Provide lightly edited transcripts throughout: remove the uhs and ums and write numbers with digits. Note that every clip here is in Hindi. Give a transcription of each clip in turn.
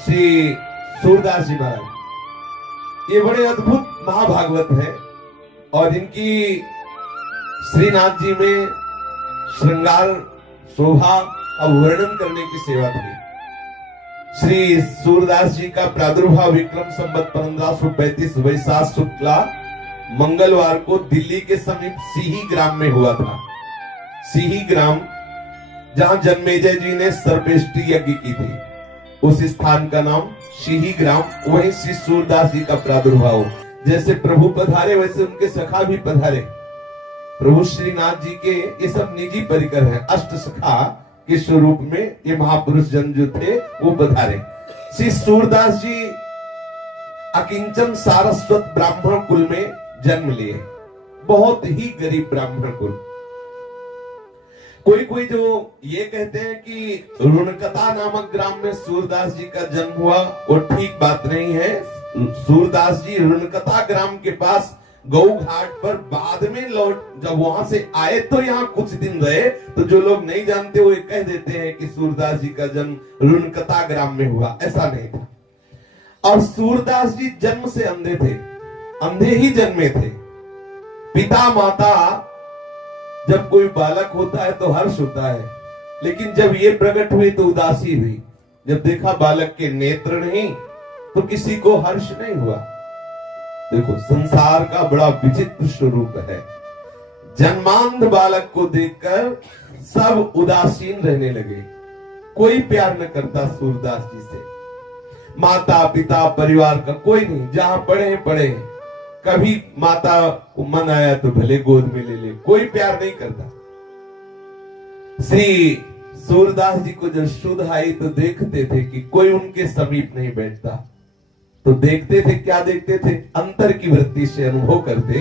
श्री सूरदास जी महाराज, ये बड़े अद्भुत महाभागवत है और इनकी श्रीनाथ जी में श्रृंगार शोभा का वर्णन करने की सेवा थी। श्री सूरदास जी का प्रादुर्भाव विक्रम संवत 1535 वैशाख शुक्ला मंगलवार को दिल्ली के समीप सिही ग्राम में हुआ था। सिही ग्राम जहां जन्मेजय जी ने सर्पेष्टि यज्ञ की थी, उस स्थान का नाम सिही ग्राम। वहीं श्री सूरदास जी का प्रादुर्भाव, जैसे प्रभु पधारे वैसे उनके सखा भी पधारे। प्रभु श्रीनाथ जी के ये सब निजी परिकर हैं, अष्ट सखा के स्वरूप में ये महापुरुष जन जो थे वो पधारे। श्री सूरदास जी अकिंचन सारस्वत ब्राह्मण कुल में जन्म लिए, बहुत ही गरीब ब्राह्मण कुल। कोई कोई जो ये कहते हैं कि रुणकता नामक ग्राम में सूरदास जी का जन्म हुआ, वो ठीक बात नहीं है। सूरदास जी रुणकता ग्राम के पास गौ घाट पर बाद में लौट, जब वहां से आए तो यहाँ कुछ दिन रहे, तो जो लोग नहीं जानते वो ये कह देते हैं कि सूरदास जी का जन्म रुणकता ग्राम में हुआ। ऐसा नहीं था। और सूरदास जी जन्म से अंधे थे, अंधे ही जन्मे थे। पिता माता, जब कोई बालक होता है तो हर्ष होता है, लेकिन जब ये प्रकट हुई तो उदासी हुई। जब देखा बालक के नेत्र नहीं तो किसी को हर्ष नहीं हुआ। देखो, संसार का बड़ा विचित्र स्वरूप है। जन्मांध बालक को देखकर सब उदासीन रहने लगे, कोई प्यार न करता सूरदास जी से। माता पिता परिवार का कोई नहीं, जहां पढ़े पढ़े, कभी माता को मन आया तो भले गोद में ले ले, कोई प्यार नहीं करता। श्री सूरदास जी को जब शुद्ध आई तो देखते थे कि कोई उनके समीप नहीं बैठता, तो देखते थे, क्या देखते थे, अंतर की वृत्ति से अनुभव करते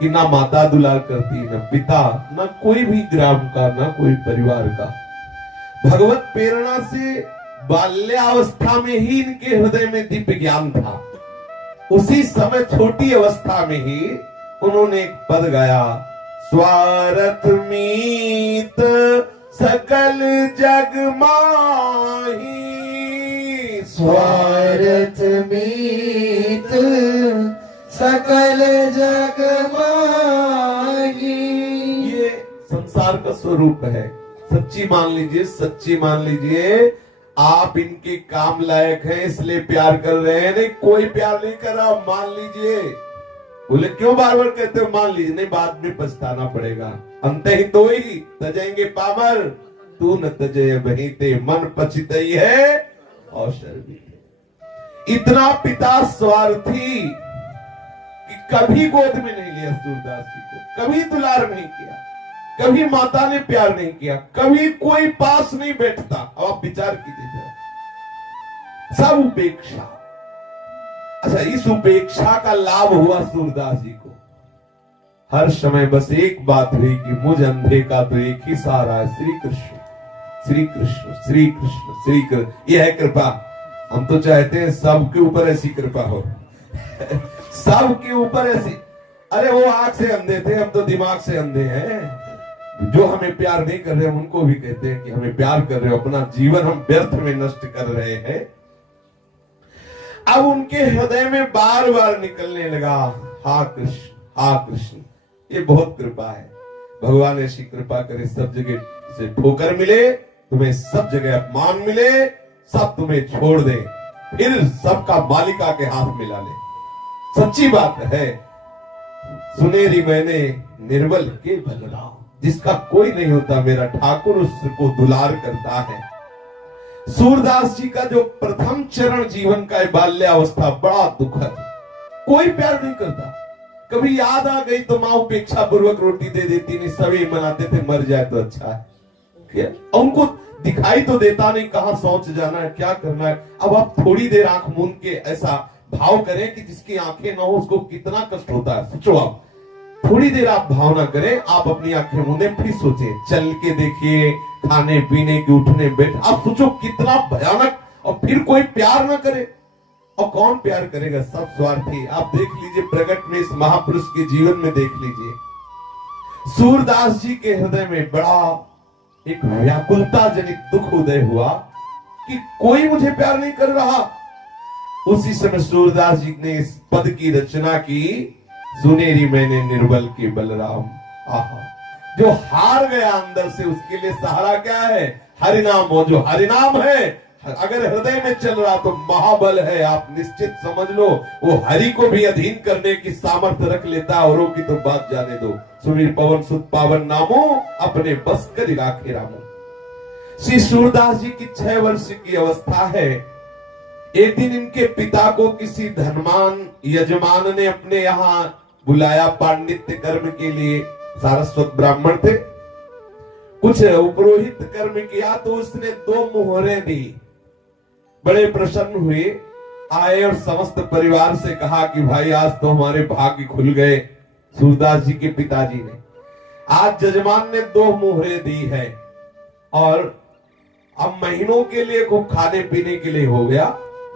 कि ना माता दुलार करती, ना पिता, ना कोई भी ग्राम का, ना कोई परिवार का। भगवत प्रेरणा से बाल्यावस्था में ही इनके हृदय में दिव्य ज्ञान था। उसी समय छोटी अवस्था में ही उन्होंने एक पद गाया, स्वार्थ मीत सकल जग माही, स्वार्थ मीत सकल जग माही। ये संसार का स्वरूप है। सच्ची मान लीजिए, सच्ची मान लीजिए, आप इनके काम लायक हैं इसलिए प्यार कर रहे हैं, नहीं कोई प्यार नहीं कर रहा, मान लीजिए। बोले क्यों बार बार कहते हो मान लीजिए? नहीं, बाद में पछताना पड़ेगा। अंत ही तो ही तजेंगे पामर, तू न तजय वही ते मन पछतई है और शर्मी। इतना पिता स्वार्थी कि कभी गोद में नहीं लिया सूरदास जी को, कभी दुलार नहीं किया, कभी माता ने प्यार नहीं किया, कभी कोई पास नहीं बैठता। अब आप विचार कीजिए, सब उपेक्षा। अच्छा, इस उपेक्षा का लाभ हुआ सूरदास जी को। हर समय बस एक बात हुई कि मुझ अंधे का तो एक ही सहारा है, श्री कृष्ण, श्री कृष्ण, श्री कृष्ण, श्री कृष्ण। यह है कृपा। हम तो चाहते हैं सबके ऊपर ऐसी कृपा हो सबके ऊपर ऐसी। अरे वो आंख से अंधे थे, हम तो दिमाग से अंधे हैं। जो हमें प्यार नहीं कर रहे हैं उनको भी कहते हैं कि हमें प्यार कर रहे हो, अपना जीवन हम व्यर्थ में नष्ट कर रहे हैं। अब उनके हृदय में बार बार निकलने लगा, हा कृष्ण, हा कृष्ण। ये बहुत कृपा है। भगवान ऐसी कृपा करे, सब जगह से ठोकर मिले, तुम्हें सब जगह अपमान मिले, सब तुम्हें छोड़ दे, फिर सबका मालिका के हाथ मिला ले। सच्ची बात है। सुनेरी मैंने निर्बल के बलराम, जिसका कोई नहीं होता मेरा ठाकुर उसको दुलार करता है। सूरदास जी का जो प्रथम चरण जीवन का बाल्यावस्था बड़ा दुखद, कोई प्यार नहीं करता। कभी याद आ गई तो माँ उपेक्षा पूर्वक रोटी दे देती, नहीं सभी मनाते थे मर जाए तो अच्छा है। उनको दिखाई तो देता नहीं कहाँ शौच जाना है, क्या करना है। अब आप थोड़ी देर आंख मूंद के ऐसा भाव करें कि जिसकी आंखें ना हो उसको कितना कष्ट होता है। सोचो, आप थोड़ी देर आप भावना करें, आप अपनी आंखें मूंदे, फिर सोचें, चल के देखिए, खाने पीने की, उठने बैठ, आप सोचो कितना भयानक। और फिर कोई प्यार ना करे, और कौन प्यार करेगा? सब स्वार्थी। आप देख लीजिए, प्रकट में इस महापुरुष के जीवन में देख लीजिए, सूरदास जी के हृदय में बड़ा एक व्याकुलता जनित दुख उदय हुआ कि कोई मुझे प्यार नहीं कर रहा। उसी समय सूरदास जी ने इस पद की रचना की, सुनेरी मैंने निर्बल के बलराम। आहा, जो हार गया अंदर से उसके लिए सहारा क्या है? हरिनाम। हो जो हरिनाम है, अगर हृदय में चल रहा तो महाबल है। आप निश्चित समझ लो, वो हरि को भी अधीन करने की सामर्थ्य रख लेता है। औरों की तो बात जाने दो। सुमीर पवन सुत पावन नामो, अपने बस कर राखे रामो। श्री सूरदास जी की 6 वर्ष की अवस्था है। एक दिन इनके पिता को किसी धनवान यजमान ने अपने यहाँ बुलाया पांडित्य कर्म के लिए। सारस्वत ब्राह्मण थे, कुछ उपरोहित कर्म किया तो उसने 2 मोहरें दी। बड़े प्रसन्न हुए, आए और समस्त परिवार से कहा कि भाई आज तो हमारे भाग्य खुल गए। सूरदास जी के पिताजी ने आज जजमान ने 2 मोहरें दी है और अब महीनों के लिए खूब खाने पीने के लिए हो गया।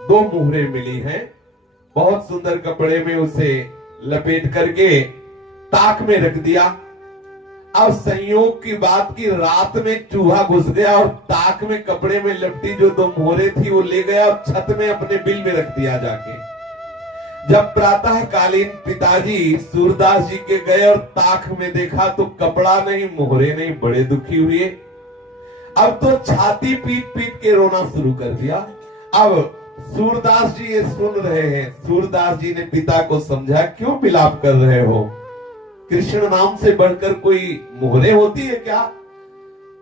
2 मोहरें मिली हैं। बहुत सुंदर कपड़े में उसे लपेट करके ताक में रख दिया। अब संयोग की बात की रात में चूहा घुस गया और ताक में कपड़े में लपटी जो 2 मोहरें थी वो ले गया और छत में अपने बिल में रख दिया जाके। जब प्रातः कालीन पिताजी सूरदास जी के गए और ताक में देखा तो कपड़ा नहीं, मोहरे नहीं, बड़े दुखी हुए। अब तो छाती पीट पीट के रोना शुरू कर दिया। अब सूरदास जी ये सुन रहे हैं। सूरदास जी ने पिता को समझा, क्यों विलाप कर रहे हो? कृष्ण नाम से बढ़कर कोई मोहरे होती है क्या?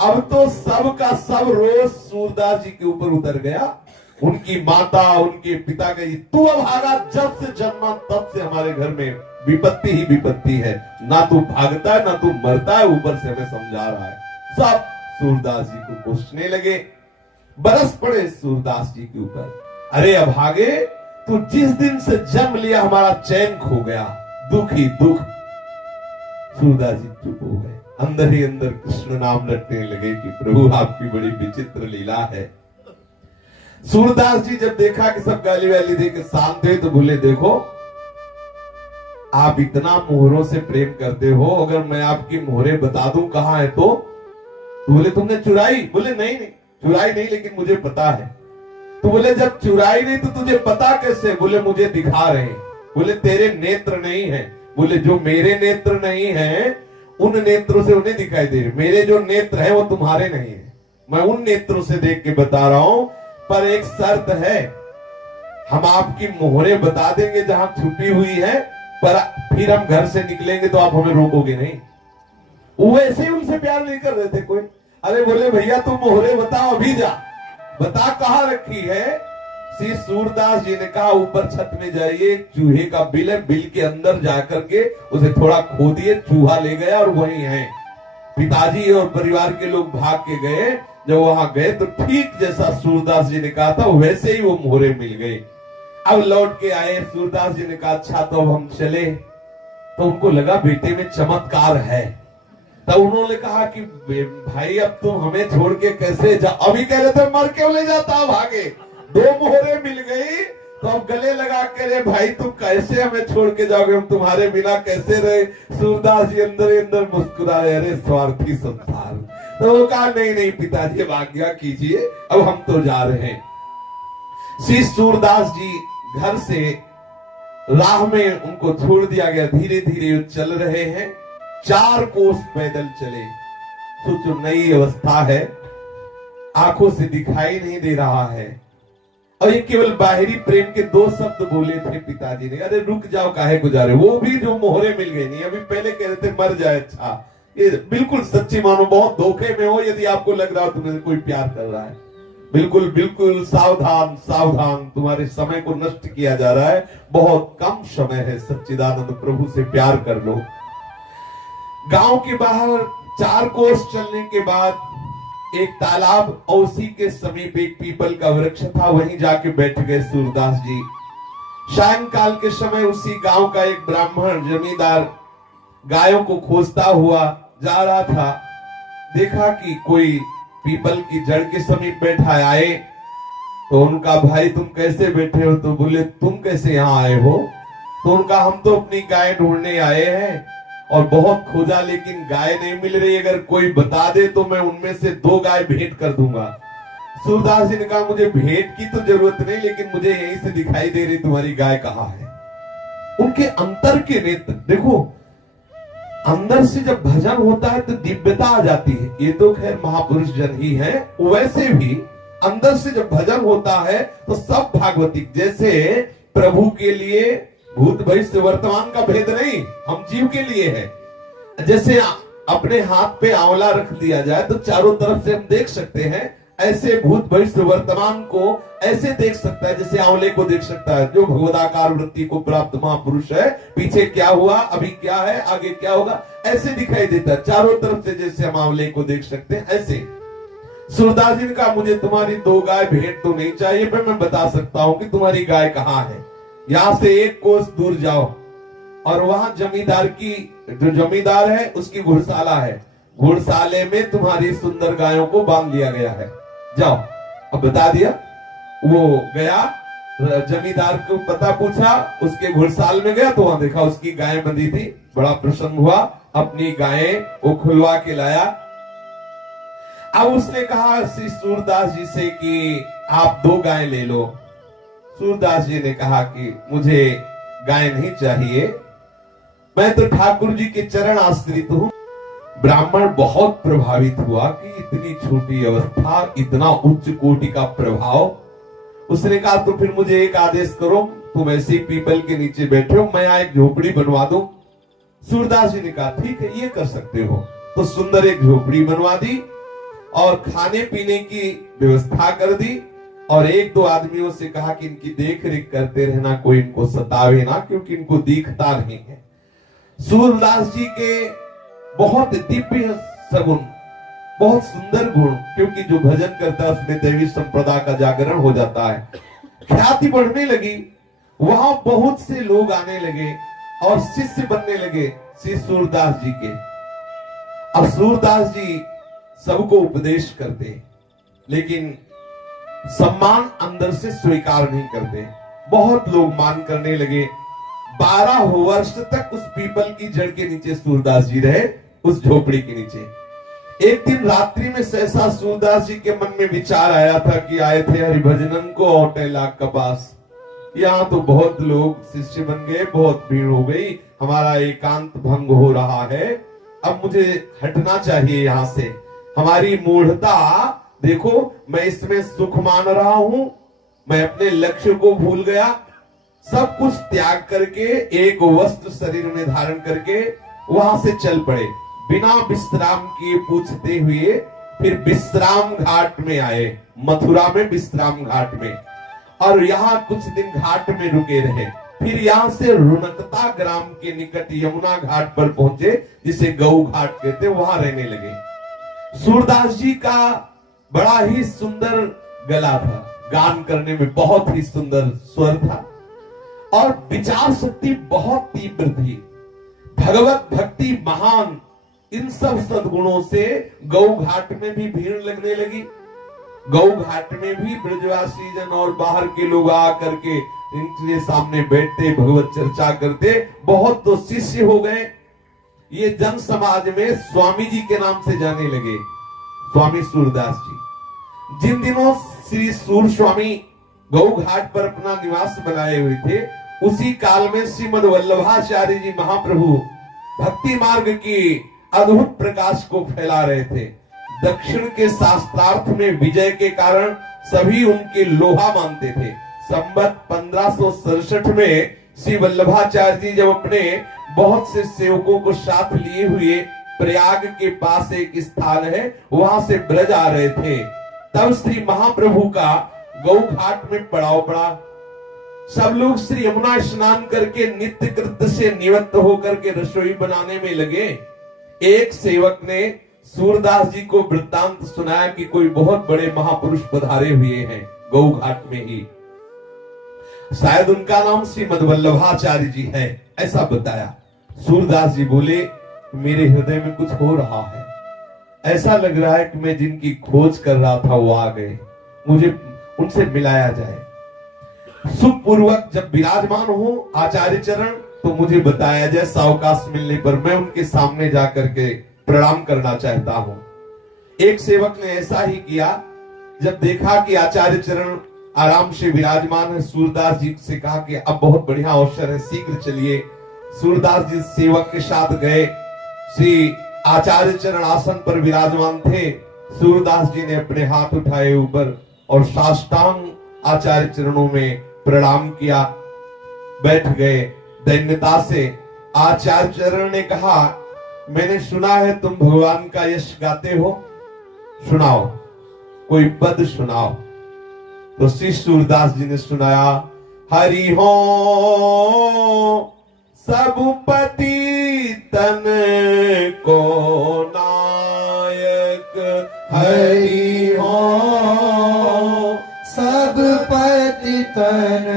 अब तो सब का सब रोज सूरदास जी के ऊपर उतर गया। उनकी माता, उनके पिता कही, तू अब भागा, जब से जन्मा तब से हमारे घर में विपत्ति ही विपत्ति है। ना तू भागता है ना तू मरता है, ऊपर से हमें समझा रहा है। सब सूरदास जी को कोसने लगे, बरस पड़े सूरदास जी के ऊपर। अरे अभागे, तू जिस दिन से जन्म लिया हमारा चैन खो गया, दुख ही दुख। सूरदास जी चुप हो गए। अंदर ही अंदर कृष्ण नाम रटने लगे कि प्रभु आपकी बड़ी विचित्र लीला है। सूरदास जी जब देखा कि सब गाली वाली दे के शांत हुए तो बोले, देखो आप इतना मोहरों से प्रेम करते हो, अगर मैं आपकी मोहरे बता दूं कहां है तो बोले तुमने चुराई? बोले नहीं नहीं चुराई नहीं, लेकिन मुझे पता है। तो बोले जब चुराई नहीं तो तुझे पता कैसे? बोले मुझे दिखा रहे हैं। बोले तेरे नेत्र नहीं है। बोले जो मेरे नेत्र नहीं है उन नेत्रों से उन्हें दिखाई दे रहे, मेरे जो नेत्र है वो तुम्हारे नहीं है। मैं उन नेत्रों से देख के बता रहा हूं, पर एक शर्त है, हम आपकी मोहरे बता देंगे जहां छुपी हुई है, पर फिर हम घर से निकलेंगे तो आप हमें रोकोगे नहीं। वो ऐसे ही उनसे प्यार नहीं कर रहे थे कोई। अरे बोले भैया तुम मोहरे बताओ, अभी जा, बता कहां रखी है। श्री सूरदास जी ने कहा ऊपर छत में जाइए, चूहे का बिल है, बिल के अंदर जाकर के उसे थोड़ा खोदिए। चूहा ले गया और वही है। पिताजी और परिवार के लोग भाग के गए। जब वहां गए तो ठीक जैसा सूरदास जी ने कहा था वैसे ही वो मोहरे मिल गए। अब लौट के आए। सूरदास जी ने कहा अच्छा तो अब हम चले। तो उनको लगा बेटे में चमत्कार है। तब उन्होंने कहा कि भाई अब तुम हमें छोड़ के कैसे जा? अभी कह रहे थे मर क्यों ले जाता, भागे। 2 मोहरे मिल गई तो अब गले लगा के, रे भाई तुम कैसे हमें छोड़ के जाओगे, हम तुम्हारे बिना कैसे रहे? सूरदास जी अंदर ही अंदर मुस्कुराए, अरे स्वार्थी संसार। तो वो कहा नहीं नहीं पिताजी अब आज्ञा कीजिए, अब हम तो जा रहे हैं। श्री सूरदास जी घर से राह में उनको छोड़ दिया गया। धीरे धीरे चल रहे हैं, 4 कोस पैदल चले। सोचो नई अवस्था है, आंखों से दिखाई नहीं दे रहा है और ये केवल बाहरी प्रेम के 2 शब्द बोले थे पिताजी ने, अरे रुक जाओ काहे को जा रहे, वो भी जो मोहरे मिल गई नहीं। अभी पहले कह रहे थे मर जाए। अच्छा ये बिल्कुल सच्ची मानो, बहुत धोखे में हो यदि आपको लग रहा हो तुम्हें कोई प्यार कर रहा है। बिल्कुल बिल्कुल सावधान सावधान, तुम्हारे समय को नष्ट किया जा रहा है। बहुत कम समय है, सच्चिदानंद प्रभु से प्यार कर लो। गांव के बाहर 4 कोस चलने के बाद एक तालाब और उसी के समीप एक पीपल का वृक्ष था, वहीं जाके बैठ गए सूरदास जी। सायंकाल के समय उसी गांव का एक ब्राह्मण जमींदार गायों को खोजता हुआ जा रहा था। देखा कि कोई पीपल की जड़ के समीप बैठा है। आए तो उनका भाई तुम कैसे बैठे हो? तो बोले तुम कैसे यहाँ आए हो? तो उनका हम तो अपनी गाय ढूंढने आए हैं और बहुत खोजा लेकिन गाय नहीं मिल रही, अगर कोई बता दे तो मैं उनमें से 2 गाय भेंट कर दूंगा। सूरदास जी ने कहा मुझे भेंट की तो जरूरत नहीं, लेकिन मुझे यहीं से दिखाई दे रही तुम्हारी गाय कहाँ है। उनके अंतर के नेत्र देखो, अंदर से जब भजन होता है तो दिव्यता आ जाती है। ये तो खैर महापुरुष जन ही है, वैसे भी अंदर से जब भजन होता है तो सब भागवतिक, जैसे प्रभु के लिए भूत भविष्य वर्तमान का भेद नहीं, हम जीव के लिए है। जैसे अपने हाथ पे आंवला रख दिया जाए तो चारों तरफ से हम देख सकते हैं, ऐसे भूत भविष्य वर्तमान को ऐसे देख सकता है जैसे आंवले को देख सकता है। जो भगवदाकार वृत्ति को प्राप्त महापुरुष है, पीछे क्या हुआ, अभी क्या है, आगे क्या होगा, ऐसे दिखाई देता है चारों तरफ से, जैसे हम आंवले को देख सकते हैं ऐसे। सूरदास जी ने कहा मुझे तुम्हारी 2 गाय भेंट तो नहीं चाहिए, पर मैं बता सकता हूं कि तुम्हारी गाय कहाँ है। यहां से 1 कोस दूर जाओ और वहां जमींदार की, जो जमींदार है उसकी घुड़शाला है, घुड़शाले में तुम्हारी सुंदर गायों को बांध लिया गया है, जाओ। अब बता दिया, वो गया, जमींदार को पता पूछा, उसके घुड़साल में गया तो वहां देखा उसकी गाय बंधी थी, बड़ा प्रसन्न हुआ, अपनी गायें वो खुलवा के लाया। अब उसने कहा श्री सूरदास जी से कि आप 2 गायें ले लो। सूरदास जी ने कहा कि मुझे गाय नहीं चाहिए, मैं तो ठाकुर जी के चरण आश्रित हूं। ब्राह्मण बहुत प्रभावित हुआ कि इतनी छोटी अवस्था, इतना उच्च कोटि का प्रभाव। उसने कहा तो फिर मुझे एक आदेश करो, तुम ऐसे पीपल के नीचे बैठे हो, मैं यहाँ एक झोपड़ी बनवा दूं। सूरदास जी ने कहा ठीक है, ये कर सकते हो। तो सुंदर एक झोपड़ी बनवा दी और खाने पीने की व्यवस्था कर दी, और 1-2 आदमियों से कहा कि इनकी देख रेख करते रहना, कोई इनको सतावे ना, क्योंकि इनको दिखता नहीं है। सूरदास जी के बहुत दिव्य सगुण, बहुत सुंदर गुण, क्योंकि जो भजन करता है उसमें दैवी संप्रदा का जागरण हो जाता है। ख्याति बढ़ने लगी, वहां बहुत से लोग आने लगे और शिष्य बनने लगे श्री सूरदास जी के। अब सूरदास जी सबको उपदेश करते, लेकिन सम्मान अंदर से स्वीकार नहीं करते। बहुत लोग मान करने लगे। 12 वर्ष तक उस पीपल की जड़ के नीचे सूरदास जी रहे, उस झोपड़ी के नीचे। एक दिन रात्रि में सहसा सूरदास जी के मन में विचार आया था कि आए थे हरिभजनन को औटेला के पास, यहाँ तो बहुत लोग शिष्य बन गए, बहुत भीड़ हो गई, हमारा एकांत भंग हो रहा है, अब मुझे हटना चाहिए यहाँ से। हमारी मूढ़ता देखो, मैं इसमें सुख मान रहा हूं, मैं अपने लक्ष्य को भूल गया, सब कुछ त्याग करके एक वस्त्र शरीर में धारण करके वहां से चल पड़े। बिना विश्राम किए पूछते हुए फिर विश्राम घाट में आए, मथुरा में विश्राम घाट में, और यहाँ कुछ दिन घाट में रुके रहे। फिर यहाँ से रुनकता ग्राम के निकट यमुना घाट पर पहुंचे, जिसे गौ घाट कहते, वहां रहने लगे। सूरदास जी का बड़ा ही सुंदर गला था, गान करने में बहुत ही सुंदर स्वर था, और विचार शक्ति बहुत तीव्र थी, भगवत भक्ति महान। इन सब सद्गुणों से गौ घाट में भी भीड़ लगने लगी। गौ घाट में भी ब्रजवासी जन और बाहर के लोग आकर के इनके सामने बैठते, भगवत चर्चा करते। बहुत तो शिष्य हो गए। ये जन समाज में स्वामी जी के नाम से जाने लगे, स्वामी सूरदास जी। जिन दिनों श्री सूर स्वामी गौ घाट पर अपना निवास बनाए हुए थे, उसी काल में श्रीमद वल्लभाचार्य जी महाप्रभु भक्ति मार्ग की अद्भुत प्रकाश को फैला रहे थे। दक्षिण के शास्त्रार्थ में विजय के कारण सभी उनके लोहा मानते थे। संवत 1567 में श्री वल्लभाचार्य जी जब अपने बहुत से सेवकों को साथ लिए हुए प्रयाग के पास एक स्थान है, वहां से ब्रज आ रहे थे, तब श्री महाप्रभु का गौ घाट में पड़ाव पड़ा। सब लोग श्री यमुना स्नान करके नित्य कृत्य से निवृत्त होकर के रसोई बनाने में लगे। एक सेवक ने सूरदास जी को वृत्तांत सुनाया कि कोई बहुत बड़े महापुरुष पधारे हुए हैं गौ घाट में ही, शायद उनका नाम श्रीमद वल्लभाचार्य जी है, ऐसा बताया। सूरदास जी बोले, मेरे हृदय में कुछ हो रहा है, ऐसा लग रहा है कि मैं जिनकी खोज कर रहा था वो आ गए, मुझे उनसे मिलाया जाए। सुखपूर्वक जब विराजमान हो आचार्य चरण, तो मुझे बताया जाए, सावकाश मिलने पर मैं उनके सामने जाकर के प्रणाम करना चाहता हूं। एक सेवक ने ऐसा ही किया। जब देखा कि आचार्य चरण आराम से विराजमान है, सूरदास जी से कहा कि अब बहुत बढ़िया अवसर है, शीघ्र चलिए। सूरदास जी सेवक के साथ गए। श्री आचार्य चरण आसन पर विराजमान थे। सूरदास जी ने अपने हाथ उठाए ऊपर और साष्टांग आचार्य चरणों में प्रणाम किया, बैठ गए दैन्यता से। आचार्य चरण ने कहा, मैंने सुना है तुम भगवान का यश गाते हो, सुनाओ, कोई पद सुनाओ। तो श्री सूरदास जी ने सुनाया, हरि हो सब पतितन को नायक, हरि हो सब पतितन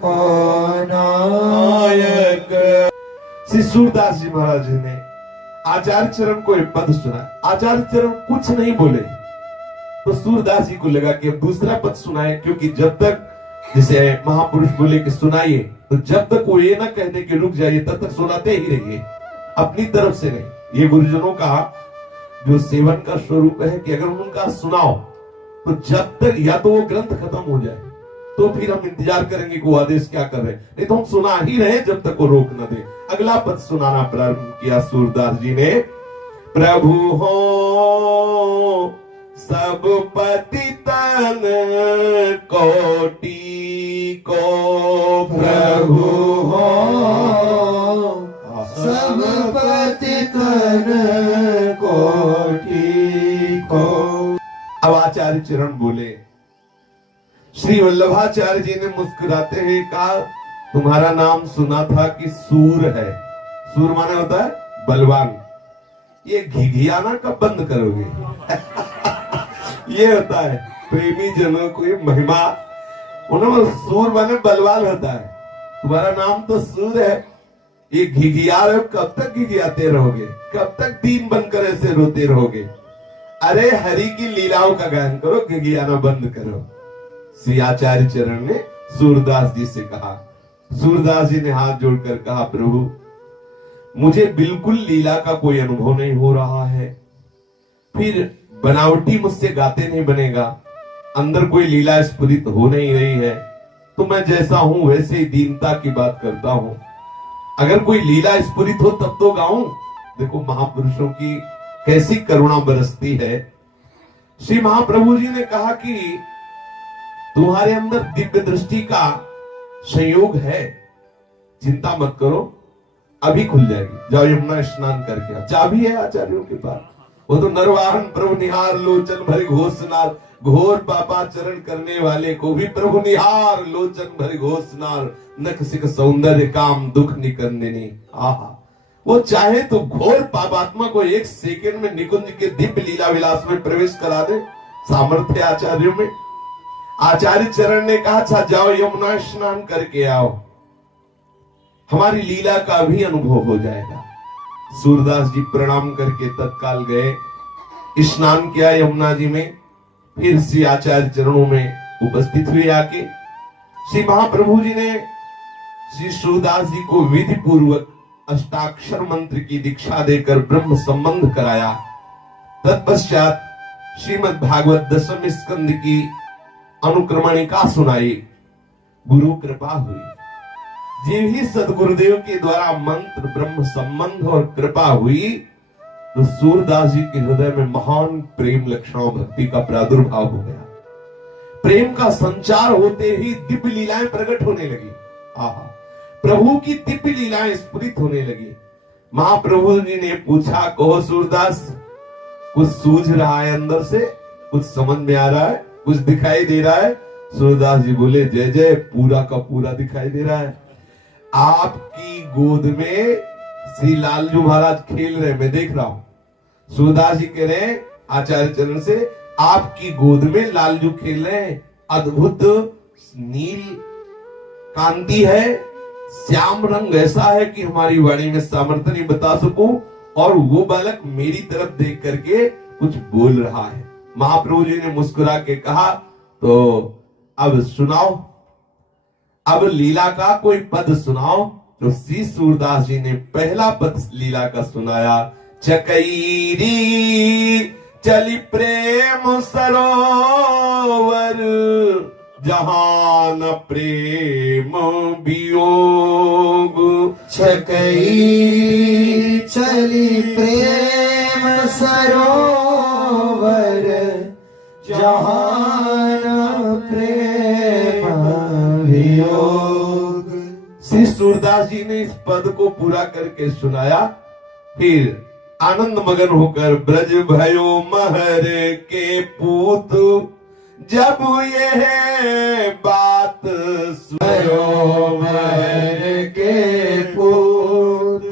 को नायक। श्री सूरदास जी महाराज जी ने आचार्य चरण को एक पद सुना। आचार्य चरण कुछ नहीं बोले तो सूरदास जी को लगा कि अब दूसरा पद सुनाए, क्योंकि जब तक, जैसे महापुरुष बोले कि सुनाइए, तो जब तक वो ये ना कहने कि रुक जाइए तब तक सुनाते ही रहिए, अपनी तरफ से नहीं। ये गुरुजनों का जो सेवन का स्वरूप है कि अगर उनका सुनाओ तो जब तक या तो वो ग्रंथ खत्म हो जाए तो फिर हम इंतजार करेंगे कि वो आदेश क्या कर रहे हैं, नहीं तो हम सुना ही रहे जब तक वो रोक न दे। अगला पद सुनाना प्रारंभ किया सूरदास जी ने, प्रभु हो सब पतितन कोटि को, प्रभु हो सब पतितन कोटि को। अब आचार्य चरण बोले। श्री वल्लभाचार्य जी ने मुस्कुराते हुए कहा, तुम्हारा नाम सुना था कि सूर है। सूर माने होता है बलवान। ये घिघियाना कब बंद करोगे? ये होता है प्रेमी जनों की महिमा। उन्होंने सूर माने बलवान होता है। तुम्हारा नाम तो सूर है, ये घिघिया रहे हो, कब तक घिघियाते रहोगे? कब तक दीन बनकर ऐसे रोते रहोगे? अरे हरि की लीलाओं का गायन करो, घिघियाना बंद करो। श्री आचार्य चरण ने सूरदास जी से कहा। सूरदास जी ने हाथ जोड़कर कहा, प्रभु मुझे बिल्कुल लीला का कोई अनुभव नहीं हो रहा है, फिर बनावटी मुझसे गाते नहीं बनेगा, अंदर कोई लीला स्फुरित हो नहीं रही है, तो मैं जैसा हूं वैसे ही दीनता की बात करता हूं। अगर कोई लीला स्फुरित हो तब तो गाऊं। देखो महापुरुषों की कैसी करुणा बरसती है। श्री महाप्रभु जी ने कहा कि तुम्हारे अंदर दिव्य दृष्टि का संयोग है, चिंता मत करो, अभी खुल जाएगी। जाओ यमुना स्नान करके आओ। चाबी है आचार्यों के पास। वो तो नरवाहन प्रभु निहार लोचन भरे घोषनार, घोर पापाचरण करने वाले को भी प्रभु निहार लोचन भरे घोषनार, नख सिख सौंदर्य काम दुख निकंदिनी। आहा, वो चाहे तो घोर पापात्मा को एक सेकंड में निकुंज के दिव्य लीला विलास में प्रवेश करा दे, सामर्थ्य आचार्यों में। आचार्य चरण ने कहा, अच्छा जाओ यमुना स्नान करके आओ, हमारी लीला का भी अनुभव हो जाएगा। सूरदास जी प्रणाम करके तत्काल गए, स्नान किया यमुना जी में, फिर श्री आचार्य चरणों में उपस्थित हुए आके। श्री महाप्रभु जी ने श्री सूरदास जी को विधि पूर्वक अष्टाक्षर मंत्र की दीक्षा देकर ब्रह्म संबंध कराया। तत्पश्चात श्रीमद् भागवत दशम स्कंद की अनुक्रमणिका सुनाई। गुरु कृपा हुई। जी ही सदगुरुदेव के द्वारा मंत्र ब्रह्म संबंध और कृपा हुई तो सूरदास जी के हृदय में महान प्रेम लक्षणों भक्ति का प्रादुर्भाव हो गया। प्रेम का संचार होते ही दिव्य लीलाएं प्रकट होने लगी। आहा, प्रभु की दिव्य लीलाएं स्फुरित होने लगी। महाप्रभु जी ने पूछा, कहो सूरदास, कुछ सूझ रहा है अंदर से, कुछ समझ में आ रहा है, कुछ दिखाई दे रहा है? सूरदास जी बोले, जय जय, पूरा का पूरा दिखाई दे रहा है। आपकी गोद में श्री लालजू महाराज खेल रहे, मैं देख रहा हूं। सूरदास जी कह रहे हैं आचार्य चरण से, आपकी गोद में लालजू खेल रहे हैं, अद्भुत नील कांति है, श्याम रंग ऐसा है कि हमारी वाणी में सामर्थ्य नहीं बता सकूं, और वो बालक मेरी तरफ देख करके कुछ बोल रहा है। महाप्रभु जी ने मुस्कुरा के कहा, तो अब सुनाओ, अब लीला का कोई पद सुनाओ। तो श्री सूरदास जी ने पहला पद लीला का सुनाया, चकैरी चली प्रेम सरोवर, जहां न प्रेम वियोग। छकई चली प्रेम सरोवर, जहान प्रेम वियोग। श्री सूरदास जी ने इस पद को पूरा करके सुनाया। फिर आनंद मगन होकर ब्रज भयो महर के पूत, जब यह बात भयो महर के पूत,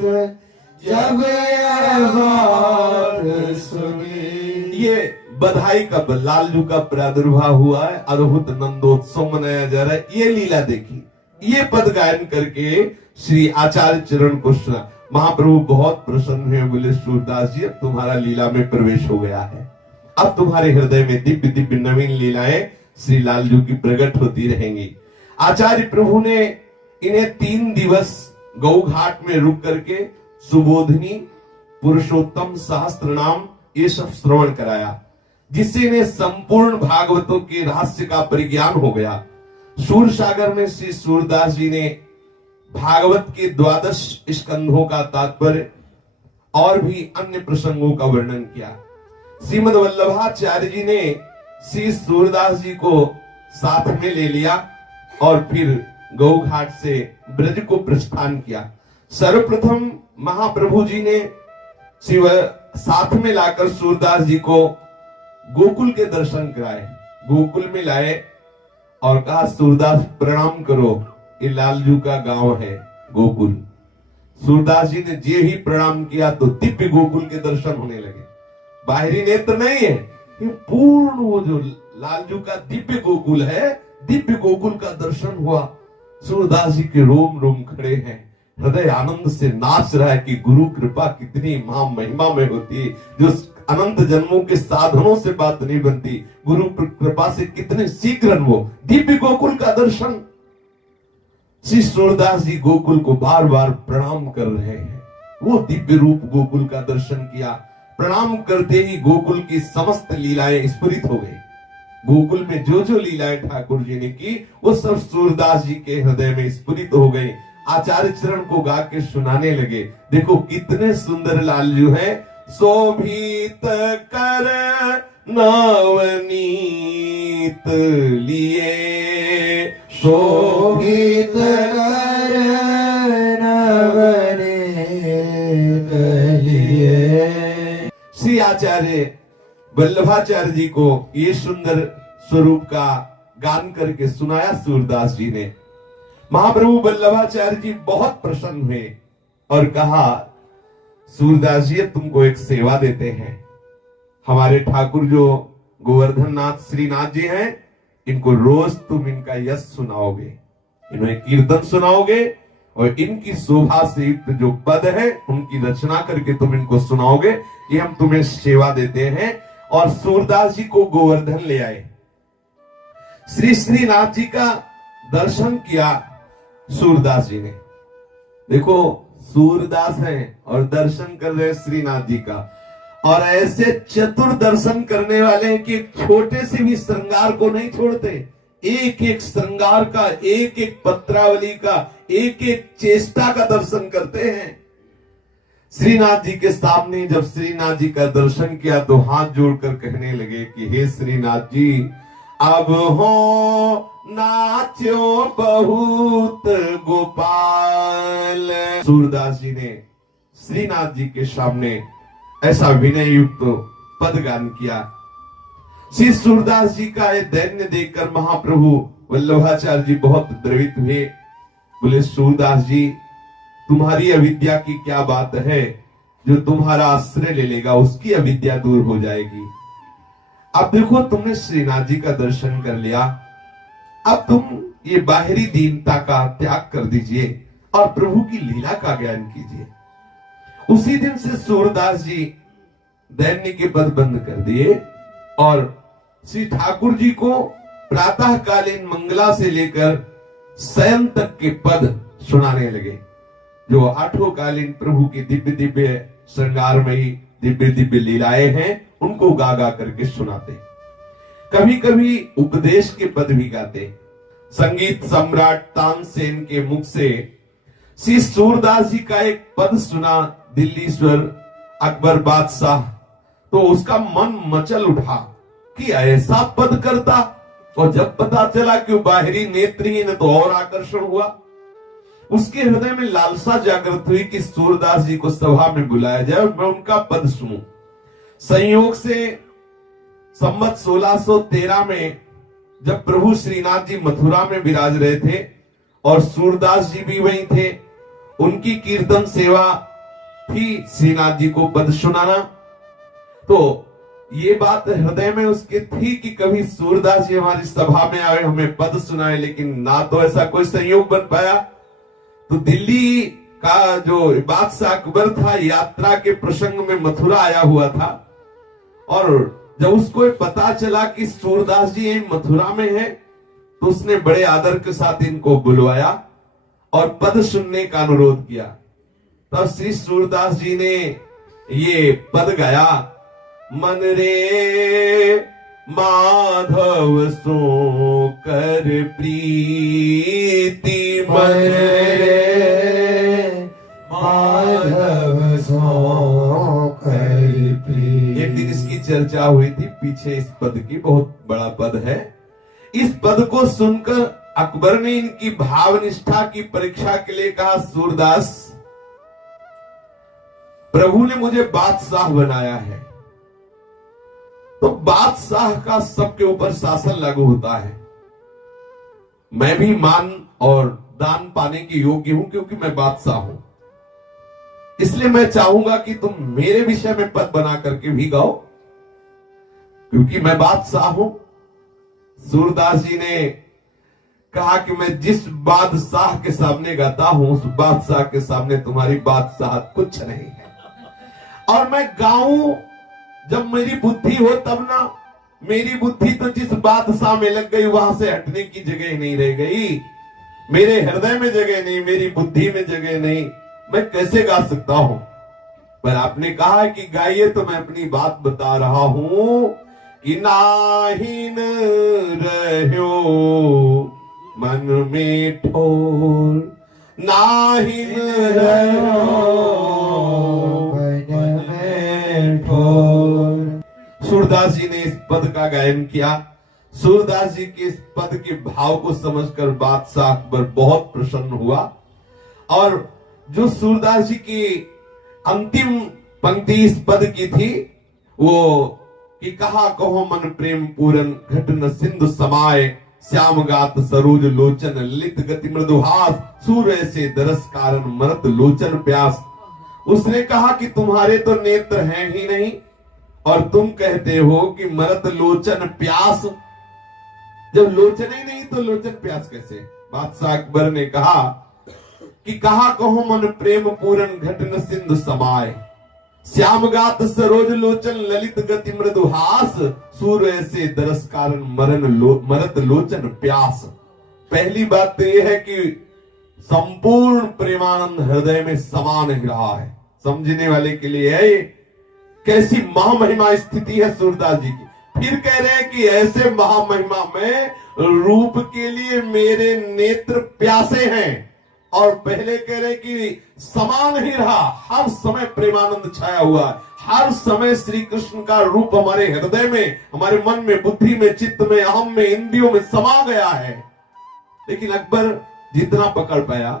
जब यह बात सुनी। ये बधाई का लालजू का प्रादुर्भाव हुआ है, अद्भुत नंदोत्सव मनाया जा रहा है। ये लीला देखी, ये पद गायन करके श्री आचार्य चरण को सुना। महाप्रभु बहुत प्रसन्न है, बोले सूरदास जी अब तुम्हारा लीला में प्रवेश हो गया है, अब तुम्हारे हृदय में दिव्य दिव्य नवीन लीलाएं श्री लालजू की प्रकट होती रहेंगी। आचार्य प्रभु ने इन्हें 3 दिवस गौ घाट में रुक करके सुबोधनी, पुरुषोत्तम सहस्त्र नाम ये सब श्रवण कराया, जिससे इन्हें संपूर्ण भागवतों के रहस्य का परिज्ञान हो गया। सूर सागर में श्री सूरदास जी ने भागवत के 12 स्कंधों का तात्पर्य और भी अन्य प्रसंगों का वर्णन किया। श्रीमद वल्लभाचार्य जी ने श्री सूरदास जी को साथ में ले लिया और फिर गौ घाट से ब्रज को प्रस्थान किया। सर्वप्रथम महाप्रभु जी ने शिव साथ में लाकर सूरदास जी को गोकुल के दर्शन कराए, गोकुल में लाए और कहा सूरदास प्रणाम करो, ये लालजू का गांव है गोकुल। सूरदास जी ने जे ही प्रणाम किया तो दिव्य गोकुल के दर्शन होने लगे। बाहरी नेत्र नहीं है, ये पूर्ण वो जो लालजू का दिव्य गोकुल है, दिव्य गोकुल का दर्शन हुआ। सूरदास जी के रोम रोम खड़े हैं, हृदय आनंद से नाच रहा है कि गुरु कृपा कितनी महा महिमा में होती है, जो अनंत जन्मों के साधनों से बात नहीं बनती, गुरु कृपा से कितने शीघ्र वो दिव्य गोकुल का दर्शन। श्री सूरदास जी गोकुल को बार बार प्रणाम कर रहे हैं, वो दिव्य रूप गोकुल का दर्शन किया। प्रणाम करते ही गोकुल की समस्त लीलाएं स्फुरित हो गई। गोकुल में जो जो लीलाएं ठाकुर जी ने की वो सब सूरदास जी के हृदय में स्फुरित हो गई। आचार्य चरण को गा के सुनाने लगे, देखो कितने सुंदर लालजू हैं। शोभित कर नवनीत लिए, शोभित कर नवनीत लिए। श्री आचार्य वल्लभाचार्य जी को ये सुंदर स्वरूप का गान करके सुनाया सूरदास जी ने। महाप्रभु वल्लभाचार्य जी बहुत प्रसन्न हुए और कहा सूरदास जी तुमको एक सेवा देते हैं। हमारे ठाकुर जो गोवर्धन नाथ श्रीनाथ जी हैं, इनको रोज तुम इनका यश सुनाओगे, इन्हें कीर्तन सुनाओगे और इनकी शोभा से युक्त जो पद है उनकी रचना करके तुम इनको सुनाओगे, ये हम तुम्हें सेवा देते हैं। और सूरदास जी को गोवर्धन ले आए, श्री श्रीनाथ जी का दर्शन किया सूरदास जी ने। देखो सूरदास हैं और दर्शन कर रहे श्रीनाथ जी का, और ऐसे चतुर दर्शन करने वाले हैं कि छोटे से भी श्रृंगार को नहीं छोड़ते, एक एक श्रृंगार का, एक एक पत्रावली का, एक एक चेष्टा का दर्शन करते हैं। श्रीनाथ जी के सामने जब श्रीनाथ जी का दर्शन किया तो हाथ जोड़कर कहने लगे कि हे श्रीनाथ जी, अब हो नाच्यो बहुत गोपाल। सूरदास जी ने श्रीनाथ जी के सामने ऐसा विनय युक्त पद गान किया। श्री सूरदास जी का ये दैन्य देखकर महाप्रभु वल्लभाचार्य जी बहुत द्रवित हुए। बोले सूरदास जी, तुम्हारी अविद्या की क्या बात है, जो तुम्हारा आश्रय ले लेगा उसकी अविद्या दूर हो जाएगी। अब देखो तुमने श्रीनाथ जी का दर्शन कर लिया, अब तुम ये बाहरी दीनता का त्याग कर दीजिए और प्रभु की लीला का ज्ञान कीजिए। उसी दिन से सूरदास जी दैन्य के पद बंद कर दिए और श्री ठाकुर जी को प्रातःकालीन मंगला से लेकर शयन तक के पद सुनाने लगे, जो 8 कालीन प्रभु की दिव्य दिव्य श्रृंगारमयी दिव्य दिव्य लीलाएं हैं उनको गा गा करके सुनाते। कभी कभी उपदेश के पद भी गाते। संगीत सम्राट तानसेन के मुख से श्री सूरदास जी का एक पद सुना, दिल्लीश्वर अकबर बादशाह, तो उसका मन मचल उठा कि ऐसा पद करता। और जब पता चला कि वो बाहरी नेत्रहीन, तो और आकर्षण हुआ। उसके हृदय में लालसा जागृत हुई कि सूरदास जी को सभा में बुलाया जाए और मैं उनका पद सुनूं। संयोग से संवत 1613 में जब प्रभु श्रीनाथ जी मथुरा में विराज रहे थे और सूरदास जी भी वहीं थे, उनकी कीर्तन सेवा थी श्रीनाथ जी को पद सुनाना। तो ये बात हृदय में उसके थी कि कभी सूरदास जी हमारी सभा में आए, हमें पद सुनाए, लेकिन ना तो ऐसा कोई संयोग बन पाया। तो दिल्ली का जो बादशाह अकबर था, यात्रा के प्रसंग में मथुरा आया हुआ था, और जब उसको पता चला कि सूरदास जी यहीं मथुरा में है, तो उसने बड़े आदर के साथ इनको बुलवाया और पद सुनने का अनुरोध किया। तब श्री सूरदास जी ने ये पद गाया, मन रे माधव सो कर प्रीति, मन रे माधव सो कर प्रीति। एक दिन इसकी चर्चा हुई थी पीछे, इस पद की, बहुत बड़ा पद है। इस पद को सुनकर अकबर ने इनकी भावनिष्ठा की परीक्षा के लिए कहा, सूरदास, प्रभु ने मुझे बादशाह बनाया है, तो बादशाह का सबके ऊपर शासन लागू होता है। मैं भी मान और दान पाने के योग्य हूं क्योंकि मैं बादशाह हूं। इसलिए मैं चाहूंगा कि तुम मेरे विषय में पद बना करके भी गाओ, क्योंकि मैं बादशाह हूं। सूरदास जी ने कहा कि मैं जिस बादशाह के सामने गाता हूं, उस बादशाह के सामने तुम्हारी बादशाह कुछ नहीं है। और मैं गाऊं जब मेरी बुद्धि हो तब ना। मेरी बुद्धि तो जिस बादशाह में लग गई, वहां से हटने की जगह नहीं रह गई। मेरे हृदय में जगह नहीं, मेरी बुद्धि में जगह नहीं, मैं कैसे गा सकता हूं। पर आपने कहा है कि गाइए, तो मैं अपनी बात बता रहा हूं कि नाहिन रह्यो मन में ठोर, नाहिन रह्यो मन में ठोर। सूरदास जी ने इस पद का गायन किया। सूरदास जी के इस पद के भाव को समझकर बादशाह अकबर बहुत प्रसन्न हुआ। और जो सूरदास जी की अंतिम पंक्ति इस पद की थी, वो कि कहा कहो मन प्रेम पूरन, घट न सिंधु समाये, श्याम गात सरोज लोचन, ललित गति मृदुहास, सूर्य से दरस कारण मरत लोचन प्यास। उसने कहा कि तुम्हारे तो नेत्र हैं ही नहीं, और तुम कहते हो कि मरत लोचन प्यास। जब लोचन ही नहीं तो लोचन प्यास कैसे। बादशाह अकबर ने कहा कि कहा कहो मन प्रेम पूरन, घट न सिंधु समाये, श्याम गात सरोज लोचन, ललित गति मृदुहास, सूर्य से दरस कारण मरत लोचन प्यास। पहली बात तो यह है कि संपूर्ण प्रेमानंद हृदय में समान ही रहा है। समझने वाले के लिए है ये कैसी महामहिमा स्थिति है सूरदास जी की। फिर कह रहे हैं कि ऐसे महामहिमा में रूप के लिए मेरे नेत्र प्यासे हैं। और पहले कह रहे कि समान ही रहा, हर समय प्रेमानंद छाया हुआ है, हर समय श्री कृष्ण का रूप हमारे हृदय में, हमारे मन में, बुद्धि में, चित्त में, अहम में, इंद्रियों में समा गया है। लेकिन अकबर जितना पकड़ पाया,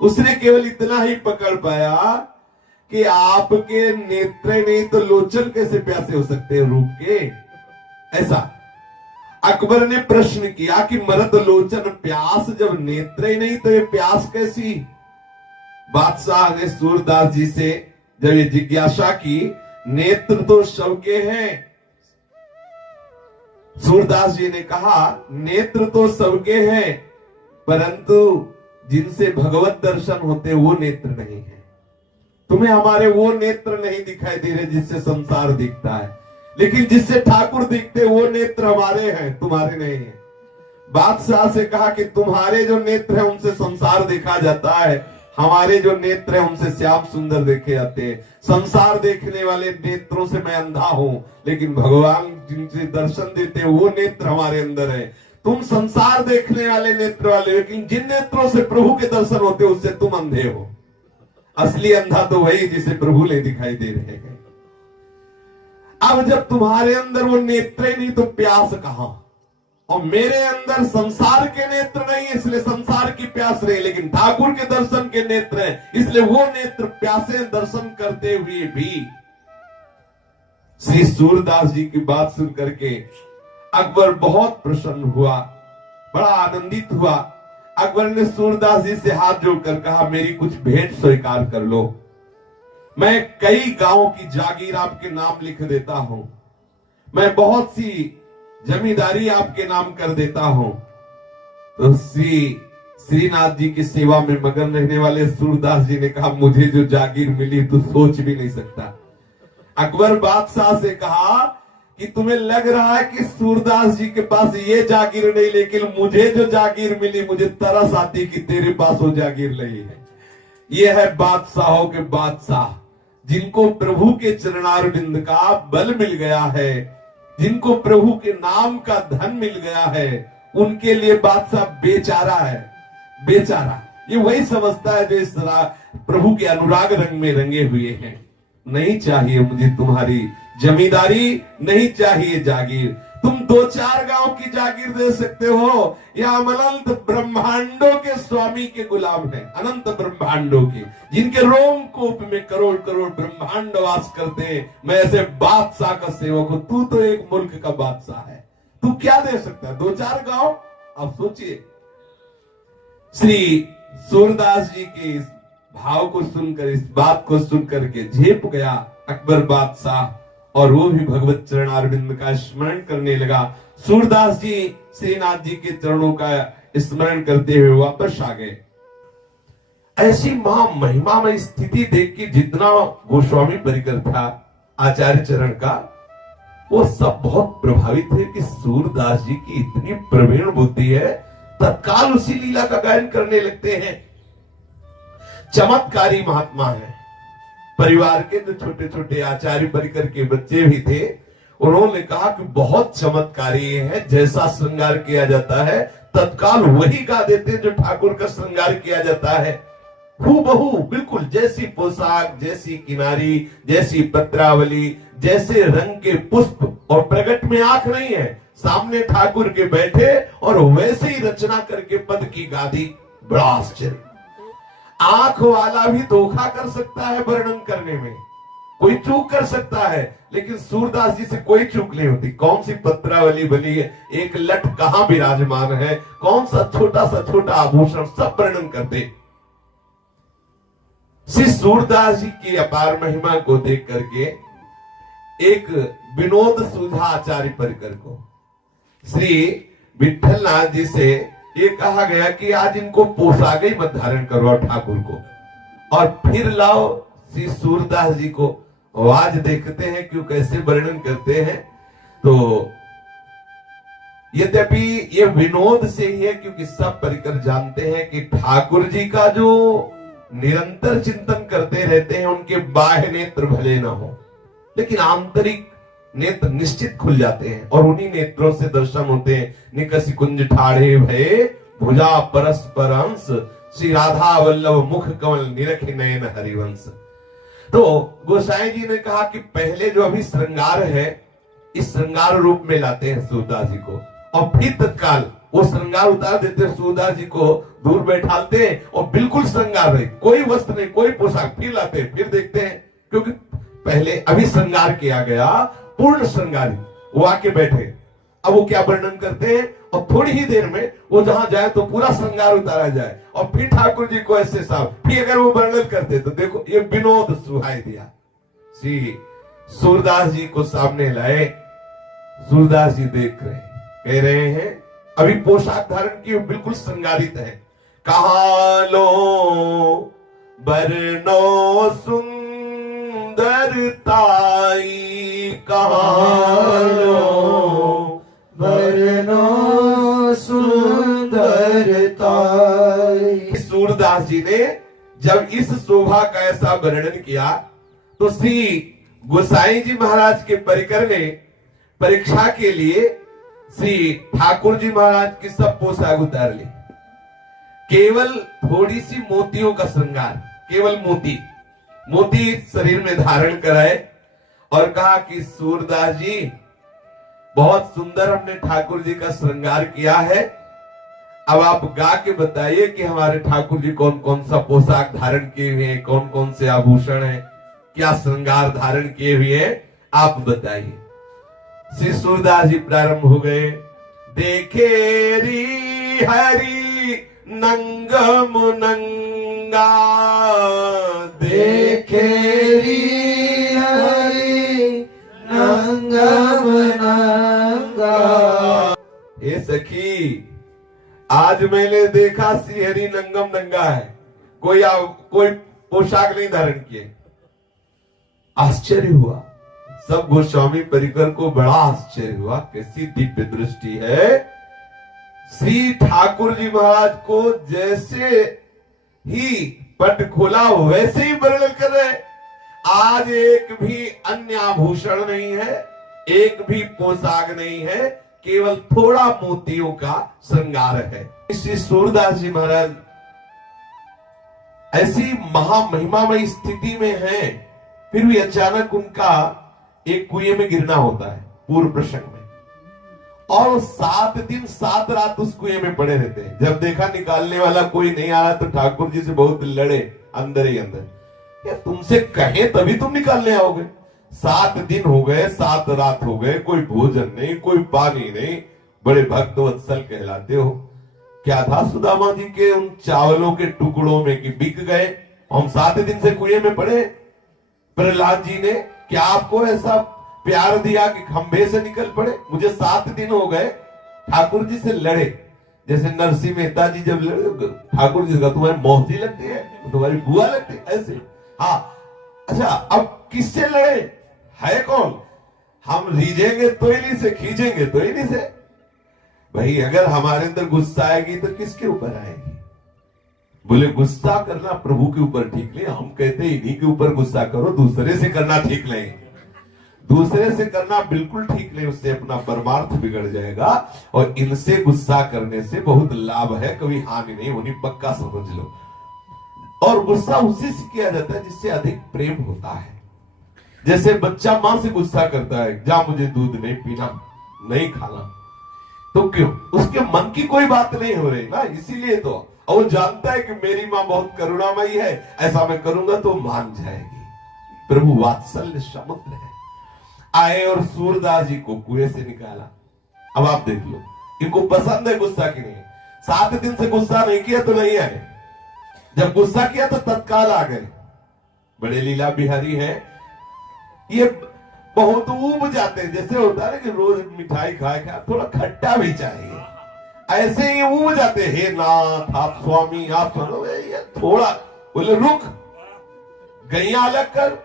उसने केवल इतना ही पकड़ पाया कि आपके नेत्र नहीं तो लोचन कैसे प्यासे हो सकते हैं रूप के। ऐसा अकबर ने प्रश्न किया कि मरद लोचन प्यास, जब नेत्र ही नहीं तो ये प्यास कैसी। बादशाह ने सूरदास जी से जब ये जिज्ञासा की, नेत्र तो सबके हैं। सूरदास जी ने कहा नेत्र तो सबके हैं, परंतु जिनसे भगवत दर्शन होते वो नेत्र नहीं है। तुम्हें हमारे वो नेत्र नहीं दिखाई दे रहे जिससे संसार दिखता है, लेकिन जिससे ठाकुर दिखते वो नेत्र हमारे हैं, तुम्हारे नहीं है। बादशाह से कहा कि तुम्हारे जो नेत्र हैं उनसे संसार देखा जाता है, हमारे जो नेत्र हैं उनसे श्याम सुंदर देखे जाते हैं। संसार देखने वाले नेत्रों से मैं अंधा हूं, लेकिन भगवान जिनसे दर्शन देते हैं वो नेत्र हमारे अंदर है। तुम संसार देखने वाले नेत्र वाले, लेकिन जिन नेत्रों से प्रभु के दर्शन होते हैं उससे तुम अंधे हो। असली अंधा तो वही जिसे प्रभु ले दिखाई दे रहे हैं। अब जब तुम्हारे अंदर वो नेत्र ही नहीं तो प्यास कहां? और मेरे अंदर संसार के नेत्र नहीं, इसलिए संसार की प्यास रही, लेकिन ठाकुर के दर्शन के नेत्र हैं, इसलिए वो नेत्र प्यासे दर्शन करते हुए भी। श्री सूरदास जी की बात सुन करके अकबर बहुत प्रसन्न हुआ, बड़ा आनंदित हुआ। अकबर ने सूरदास जी से हाथ जोड़कर कहा, मेरी कुछ भेंट स्वीकार कर लो। मैं कई गांवों की जागीर आपके नाम लिख देता हूं, मैं बहुत सी जमींदारी आपके नाम कर देता हूं। तो श्रीनाथ जी की सेवा में मगन रहने वाले सूरदास जी ने कहा, मुझे जो जागीर मिली तू सोच भी नहीं सकता। अकबर बादशाह से कहा कि तुम्हें लग रहा है कि सूरदास जी के पास ये जागीर नहीं, लेकिन मुझे जो जागीर मिली मुझे तरस आती कि तेरे पास वो जागीर नहीं है। ये है बादशाहों के बादशाह, जिनको प्रभु के चरणारविंद का बल मिल गया है, जिनको प्रभु के नाम का धन मिल गया है, उनके लिए बादशाह बेचारा है, बेचारा। ये वही समझता है जो इस तरह प्रभु के अनुराग रंग में रंगे हुए हैं। नहीं चाहिए मुझे तुम्हारी जमींदारी, नहीं चाहिए जागीर। तुम 2-4 गांव की जागीर दे सकते हो, या हम अनंत ब्रह्मांडों के स्वामी के गुलाम हैं, अनंत ब्रह्मांडों के, जिनके रोमकूप में करोड़ करोड़ ब्रह्मांड वास करते हैं। मैं ऐसे बादशाह का सेवक हूं, तू तो एक मुल्क का बादशाह है, तू क्या दे सकता है? 2-4 गांव? आप सोचिए। श्री सूरदास जी के इस भाव को सुनकर, इस बात को सुनकर के झेप गया अकबर बादशाह, और वो भी भगवत चरणारविंद का स्मरण करने लगा। सूरदास जी श्रीनाथ जी के चरणों का स्मरण करते हुए वापस आ गए। ऐसी महा महिमा में स्थिति देख के जितना गोस्वामी परिकर था आचार्य चरण का, वो सब बहुत प्रभावित है कि सूरदास जी की इतनी प्रवीण बुद्धि है। तत्काल उसी लीला का गायन करने लगते हैं। चमत्कारी महात्मा है। परिवार के जो छोटे छोटे आचार्य परिकर के बच्चे भी थे, उन्होंने कहा कि बहुत चमत्कारी है, जैसा श्रृंगार किया जाता है तत्काल वही गा देते हैं जो ठाकुर का श्रृंगार किया जाता है। हूबहू बिल्कुल, जैसी पोशाक, जैसी किनारी, जैसी पत्रावली, जैसे रंग के पुष्प, और प्रकट में आंख नहीं है, सामने ठाकुर के बैठे और वैसे ही रचना करके पद की गादी। बड़ा आश्चर्य। आंख वाला भी धोखा कर सकता है वर्णन करने में, कोई चूक कर सकता है, लेकिन सूरदास जी से कोई चूक नहीं होती। कौन सी पत्रावली बनी है, एक लट कहां विराजमान है, कौन सा छोटा आभूषण, सब वर्णन करते। श्री सूरदास जी की अपार महिमा को देख करके एक विनोद सूझा आचार्य परिकर को। श्री विठल नाथ जी से ये कहा गया कि आज इनको पोशाक ही मत धारण करवाओ ठाकुर को, और फिर लाओ श्री सूरदास जी को। आज देखते हैं क्यों कैसे वर्णन करते हैं। तो यद्यपि ये विनोद से ही है, क्योंकि सब परिकर जानते हैं कि ठाकुर जी का जो निरंतर चिंतन करते रहते हैं, उनके बाह्य नेत्र भले ना हो, लेकिन आंतरिक नेत्र निश्चित खुल जाते हैं, और उन्हीं नेत्रों से दर्शन होते हैं। निकसी कुंज ठाढ़े भये भुजा परस्पर अंश, श्री राधा वल्लभ मुख कमल निरखे नयन हरिवंश। तो गोसाई जी ने कहा कि पहले जो अभी श्रृंगार है, इस श्रृंगार रूप में लाते हैं सूरदास जी को, और फिर तत्काल वो श्रृंगार उतार देते हैं, सूरदास जी को दूर बैठाते हैं और बिल्कुल श्रृंगार नहीं, कोई वस्त्र नहीं, कोई पोशाक, फिर लाते हैं, फिर देखते हैं, क्योंकि पहले अभी श्रृंगार किया गया, पूर्ण श्रृंगारी, वो आके बैठे। अब वो क्या वर्णन करते हैं, और थोड़ी ही देर में वो जहां जाए तो पूरा श्रृंगार उतारा जाए, और फिर ठाकुर जी को ऐसे साफ, फिर अगर वो वर्णन करते तो देखो ये विनोद सुहाई दिया। श्री सूरदास जी को सामने लाए, सूरदास जी देख रहे हैं, कह रहे हैं अभी पोशाक धारण की बिल्कुल श्रृंगारित है। कहा लो बरनो सुंदरताई, कहा लो बरनो सुंदरताई। सूरदास जी ने जब इस शोभा का ऐसा वर्णन किया तो श्री गोसाई जी महाराज के परिकर ने परीक्षा के लिए श्री ठाकुर जी महाराज की सब पोशाक उतार ली, केवल थोड़ी सी मोतियों का श्रृंगार, केवल मोती शरीर में धारण कराए और कहा कि सूरदास जी बहुत सुंदर हमने ठाकुर जी का श्रृंगार किया है, अब आप गा के बताइए कि हमारे ठाकुर जी कौन कौन सा पोशाक धारण किए हुए हैं, कौन कौन से आभूषण हैं, क्या श्रृंगार धारण किए हुए हैं, आप बताइए। श्री सूरदास जी प्रारंभ हो गए। देखे री हरि नंगम नंगा, देखे री हरि नंगम नंगा। हे सखी, आज मैंने देखा श्री हरि नंगम नंगा है, कोई पोशाक नहीं धारण किए। आश्चर्य हुआ, सब गोस्वामी परिकर को बड़ा आश्चर्य हुआ, कैसी दिव्य दृष्टि है। श्री ठाकुर जी महाराज को जैसे ही पट खोला वैसे ही वर्णन कर रहे। आज एक भी अन्य आभूषण नहीं है, एक भी पोशाक नहीं है, केवल थोड़ा मोतियों का श्रृंगार है। श्री सूरदास जी महाराज ऐसी महामहिमामयी स्थिति में हैं, फिर भी अचानक उनका एक कुएं में गिरना होता है पूर्व प्रसंग में, और 7 दिन 7 रात उस कुएं में पड़े रहते हैं। जब देखा निकालने वाला कोई नहीं आ रहा तो ठाकुर जी से बहुत लड़े अंदर ही अंदर, क्या तुमसे कहे तभी तुम निकालने आओगे? 7 दिन हो गए, 7 रात हो गए, कोई भोजन नहीं, कोई पानी नहीं, बड़े भक्त वत्सल कहलाते हो। क्या था सुदामा जी के उन चावलों के टुकड़ों में कि बिक गए, हम 7 दिन से कुएं में पड़े। प्रहलाद जी ने क्या आपको ऐसा प्यार दिया कि खंभे से निकल पड़े? मुझे 7 दिन हो गए ठाकुर जी से लड़े, जैसे नरसिंह मेहता जी जब लड़े ठाकुर जी का, तुम्हारी मौसी लगती है, तुम्हारी बुआ लगती है, ऐसे। हाँ, अच्छा, अब किससे लड़े? है कौन? हम रीझेंगे तो इन्हीं से, खींचेंगे तो इन्हीं से। भाई अगर हमारे अंदर गुस्सा आएगी तो किसके ऊपर आएगी? बोले गुस्सा करना प्रभु के ऊपर ठीक नहीं, हम कहते इन्हीं के ऊपर गुस्सा करो, दूसरे से करना ठीक नहीं। दूसरे से करना बिल्कुल ठीक नहीं, उससे अपना परमार्थ बिगड़ जाएगा। और इनसे गुस्सा करने से बहुत लाभ है, कभी हानि नहीं होनी, पक्का समझ लो। और गुस्सा उसी से किया जाता है जिससे अधिक प्रेम होता है। जैसे बच्चा मां से गुस्सा करता है, जा मुझे दूध नहीं पीना, नहीं खाना, तो क्यों? उसके मन की कोई बात नहीं हो रही ना, इसीलिए तो। और वो जानता है कि मेरी मां बहुत करुणामयी है, ऐसा मैं करूंगा तो मान जाएगी। प्रभु वात्सल्य समुद्र है। आए और सूरदास जी को कुएं से निकाला। अब आप देख लो, इनको पसंद है गुस्सा की नहीं। 7 दिन से गुस्सा नहीं किया तो नहीं आए, जब गुस्सा किया तो तत्काल आ गए। बड़े लीला बिहारी हैं, ये बहुत ऊब जाते हैं। जैसे होता है ना कि रोज मिठाई खाए थोड़ा खट्टा भी चाहिए, ऐसे ही ऊब जाते। हे नाथ, आप स्वामी, आप सुनो, ये थोड़ा। बोले रुक, गैया अलग कर,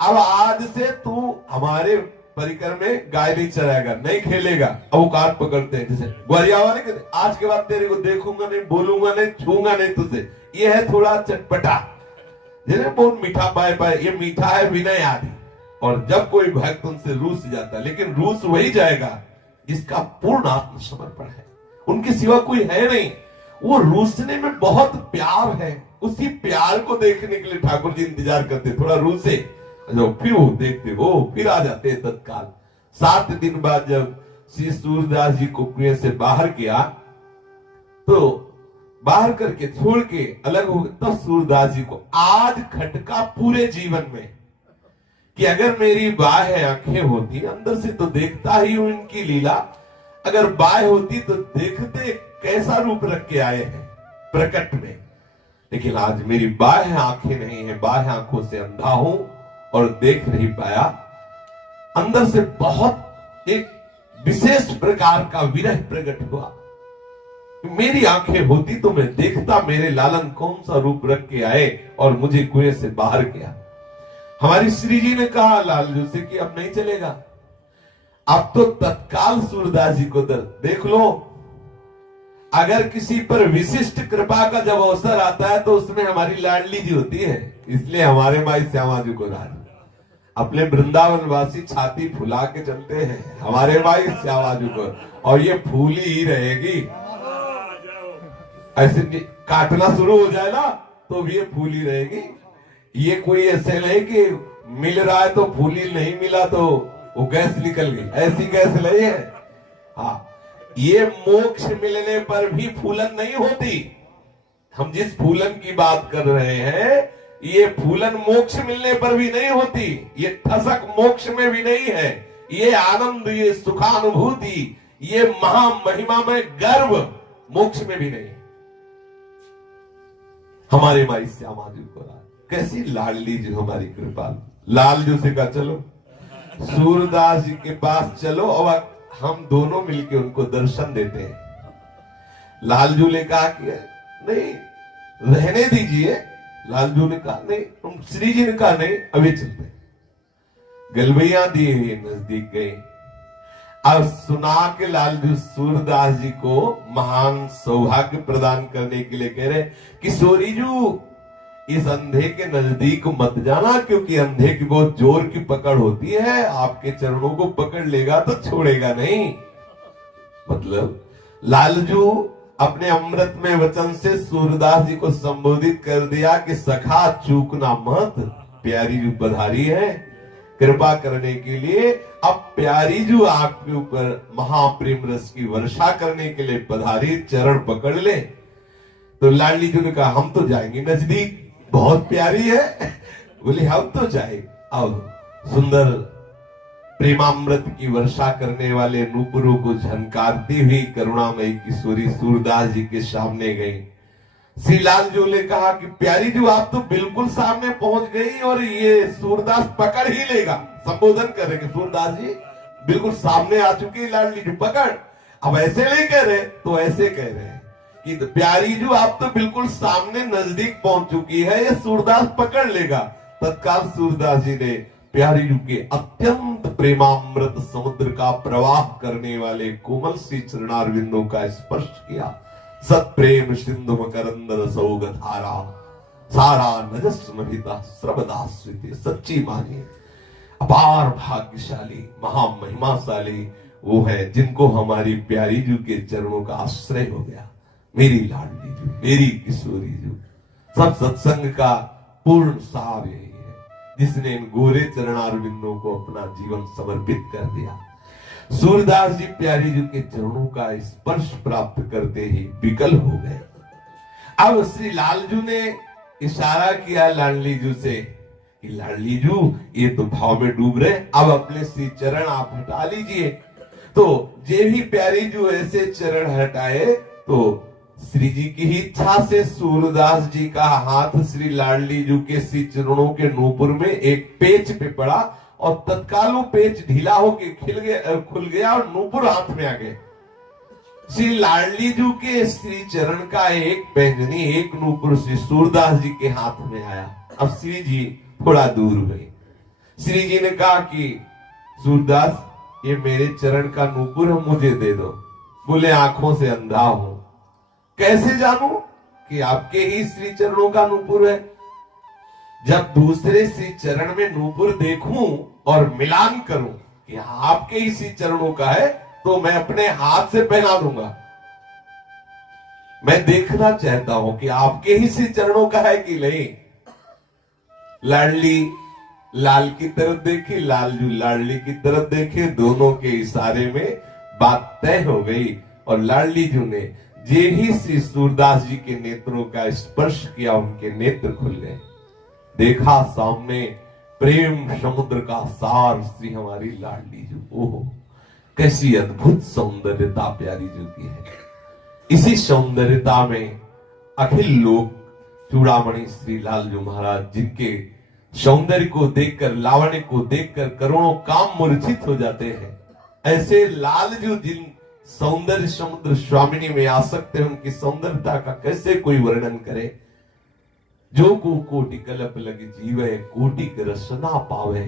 अब आज से तू हमारे परिकर में गाय नहीं चराएगा, नहीं खेलेगा। अवकाश पकड़ते हैं, जैसे ग्वालिया वाले कहते, आज के बाद तेरे को देखूंगा नहीं, बोलूंगा नहीं, छूंगा नहीं तुझे। ये है थोड़ा चटपटा, जैसे बहुत मीठा पाए पाए, ये मीठा है विनय आदि। और जब कोई भक्त उनसे रूस जाता, लेकिन रूस वही जाएगा जिसका पूर्ण आत्मसमर्पण है, उनके सिवा कोई है नहीं। वो रूसने में बहुत प्यार है, उसी प्यार को देखने के लिए ठाकुर जी इंतजार करते, थोड़ा रूसे, फिर वो देखते हो, फिर आ जाते हैं तत्काल। 7 दिन बाद जब श्री सूरदास जी को कुएं से बाहर किया, तो बाहर करके छोड़ के अलग हो गए, तब सूरदास जी को आज खटका पूरे जीवन में कि अगर मेरी बाह्य आंखें होती, अंदर से तो देखता ही हूं इनकी लीला, अगर बाह्य होती तो देखते कैसा रूप रख के आए हैं प्रकट में। लेकिन आज मेरी बाह्य आंखें नहीं है, बाह्य आंखों से अंधा हूं और देख नहीं पाया। अंदर से बहुत एक विशेष प्रकार का विरह प्रकट हुआ। मेरी आंखें होती तो मैं देखता मेरे लालन कौन सा रूप रख के आए और मुझे कुएं से बाहर किया। हमारी श्री जी ने कहा लालजू से कि अब नहीं चलेगा, अब तो तत्काल सूरदास जी को देख लो। अगर किसी पर विशिष्ट कृपा का जब अवसर आता है तो उसमें हमारी लाडली जी होती है। इसलिए हमारे माई श्यामा जी को राज अपने वृंदावन वासी छाती फुला के चलते हैं हमारे माई श्यामा जी को, और ये फूली ही रहेगी। ऐसे काटना शुरू हो जाए ना तो भी ये फूली रहेगी। ये कोई ऐसे नहीं कि मिल रहा है तो फूली, नहीं मिला तो वो गैस निकल गई, ऐसी गैस नहीं है। हाँ, ये मोक्ष मिलने पर भी फूलन नहीं होती। हम जिस फूलन की बात कर रहे हैं ये फूलन मोक्ष मिलने पर भी नहीं होती, ये ठसक मोक्ष में भी नहीं है, ये आनंद, ये सुखानुभूति, ये महामहिमा में गर्व मोक्ष में भी नहीं। हमारे माई श्यामा जी को कैसी लाडली जी हमारी कृपा। लालजू से कहा चलो सूरदास जी के पास चलो और हम दोनों मिलके उनको दर्शन देते हैं। लालजू ने कहा कि नहीं रहने दीजिए। लालजू ने कहा नहीं, तुम श्री जी ने कहा नहीं अभी चलते। गलबैया दिए हुए नजदीक गए। अब सुना के लालजू सूरदास जी को महान सौभाग्य प्रदान करने के लिए कह रहे किशोरी जू इस अंधे के नजदीक मत जाना, क्योंकि अंधे की बहुत जोर की पकड़ होती है, आपके चरणों को पकड़ लेगा तो छोड़ेगा नहीं। मतलब लालजू अपने अमृत में वचन से सूरदास जी को संबोधित कर दिया कि सखा चूकना मत, प्यारी जू पधारी है कृपा करने के लिए। अब प्यारी जू आपके ऊपर महाप्रेम रस की वर्षा करने के लिए पधारी, चरण पकड़ ले। तो लाडली जू ने कहा हम तो जाएंगे नजदीक, बहुत प्यारी है। बोले हम तो जाए। अब सुंदर प्रेमामृत की वर्षा करने वाले नूपुरों को झनकारती हुई करुणामयी किशोरी सूरदास जी के सामने गई। श्री लालजू ने कहा कि प्यारी जू आप तो बिल्कुल सामने पहुंच गई और ये सूरदास पकड़ ही लेगा। संबोधन करेंगे सूरदास जी बिल्कुल सामने आ चुकी, लाडली जू पकड़। अब ऐसे नहीं कह रहे तो ऐसे कह रहे हैं कि प्यारी जू आप तो बिल्कुल सामने नजदीक पहुंच चुकी है, ये सूरदास पकड़ लेगा। तत्काल सूरदास जी ने प्यारी जू के अत्यंत प्रेमामृत समुद्र का प्रवाह करने वाले कोमल सी चरणारविंदों का स्पर्श किया। सत प्रेम सिंधु मकरंद रसोग धारा सारा नजस्मृता सर्वदास्विते। सच्ची मानिए अपार भाग्यशाली महामहिमाशाली वो है जिनको हमारी प्यारी जू के चरणों का आश्रय हो गया। मेरी लाडली जू, मेरी किशोरी जू। सब सत्संग का पूर्ण सार यही है, जिसने इन गोरे चरणारविंदों को अपना जीवन समर्पित कर दिया। सूरदास जी प्यारी जू के चरणों का स्पर्श प्राप्त करते ही विकल हो गए। अब श्री लालजू ने इशारा किया लाडली जू से कि लाडली जू ये तो भाव में डूब रहे, अब अपने श्री चरण आप हटा लीजिए। तो जे भी प्यारी जू ऐसे चरण हटाए तो श्री जी की ही इच्छा से सूरदास जी का हाथ श्री लाडली जू के श्री चरणों के नूपुर में एक पेच पे पड़ा और तत्काल वो पेच ढीला होके खुल गया और नूपुर हाथ में आ गए। श्री लाडली जू के श्री चरण का एक पैंजनी, एक नूपुर श्री सूरदास जी के हाथ में आया। अब श्री जी थोड़ा दूर हुए। श्री जी ने कहा कि सूरदास ये मेरे चरण का नूपुर है, मुझे दे दो। बोले आंखों से अंधा हूं, कैसे जानूं कि आपके ही श्री चरणों का नूपुर है। जब दूसरे श्री चरण में नूपुर देखूं और मिलान करूं कि आपके ही श्री चरणों का है तो मैं अपने हाथ से पहना दूंगा। मैं देखना चाहता हूं कि आपके ही श्री चरणों का है कि नहीं। लाडली लाल की तरफ देखी, लालजू लाडली की तरफ देखे, दोनों के इशारे में बात तय हो गई और लाडली जू ने जे ही श्री सूरदास जी के नेत्रों का स्पर्श किया उनके नेत्र खुल गए। देखा सामने प्रेम समुद्र का सार श्री हमारी लाडली जू। ओहो कैसी अद्भुत सौंदर्यता प्यारी जू की है। इसी सौंदर्यता में अखिल लोग चूड़ामणि श्री लालजू महाराज जिनके सौंदर्य को देखकर, लावण्य को देखकर करोड़ों काम मूर्छित हो जाते हैं, ऐसे लालजू जिन सौंदर्य समुद्र स्वामिनी में आ सकते हैं, उनकी सौंदर्यता का कैसे कोई वर्णन करे। जो को कोटि कलप लगी जीवे कोटि रसना पावे,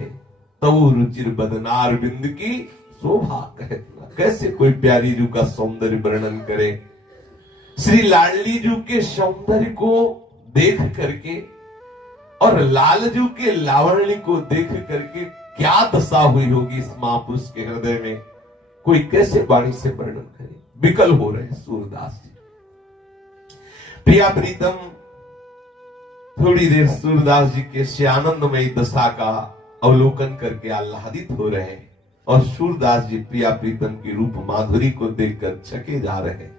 तव रुचिर बदनार बिंद की शोभा कहना। कैसे कोई प्यारी जू का सौंदर्य वर्णन करे। श्री लाडली जी के सौंदर्य को देख करके और लालजू के लावण्य को देख करके क्या दशा हुई होगी इस महापुरुष के हृदय में, कोई कैसे वाणी से वर्णन करे। विकल हो रहे सूरदास जी। प्रिया प्रीतम थोड़ी देर सूरदास जी के से आनंदमयी दशा का अवलोकन करके आह्लादित हो रहे हैं और सूरदास जी प्रिया प्रीतम की रूप माधुरी को देखकर छके जा रहे हैं।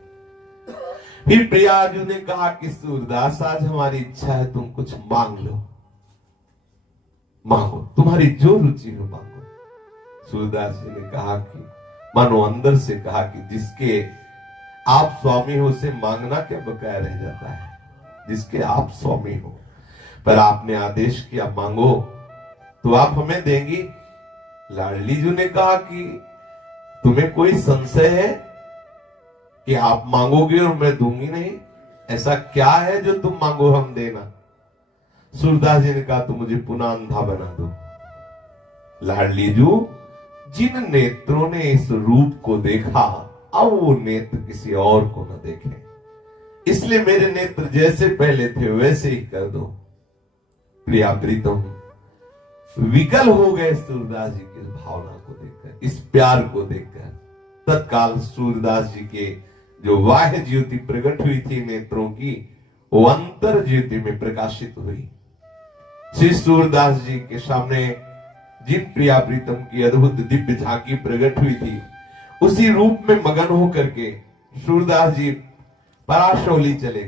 फिर प्रियाजू ने कहा कि सूरदास आज हमारी इच्छा है, तुम कुछ मांग लो, मांगो, तुम्हारी जो रुचि हो मांगो। सूरदास जी ने कहा कि मानो अंदर से कहा कि जिसके आप स्वामी हो उसे मांगना क्या बकाया रह जाता है, जिसके आप स्वामी हो। पर आपने आदेश किया मांगो तो आप हमें देंगी। लाडली जी ने कहा कि तुम्हें कोई संशय है कि आप मांगोगे और मैं दूंगी नहीं? ऐसा क्या है जो तुम मांगो हम देना? सूरदास जी ने कहा तो मुझे पुनः अंधा बना दो। लाडली जी जिन नेत्रों ने इस रूप को देखा अब वो नेत्र किसी और को न देखे, इसलिए मेरे नेत्र जैसे पहले थे वैसे ही कर दो। प्रिया प्रीतम विकल हो गए सूरदास जी की भावना को देखकर, इस प्यार को देखकर। तत्काल सूरदास जी के जो बाह्य ज्योति प्रकट हुई थी नेत्रों की, वो अंतर ज्योति में प्रकाशित हुई। श्री सूरदास जी के सामने जिन प्रिया प्रीतम की अद्भुत दिव्य झांकी प्रकट हुई थी, उसी रूप में मगन होकर के सूरदास जी पराशौली चले।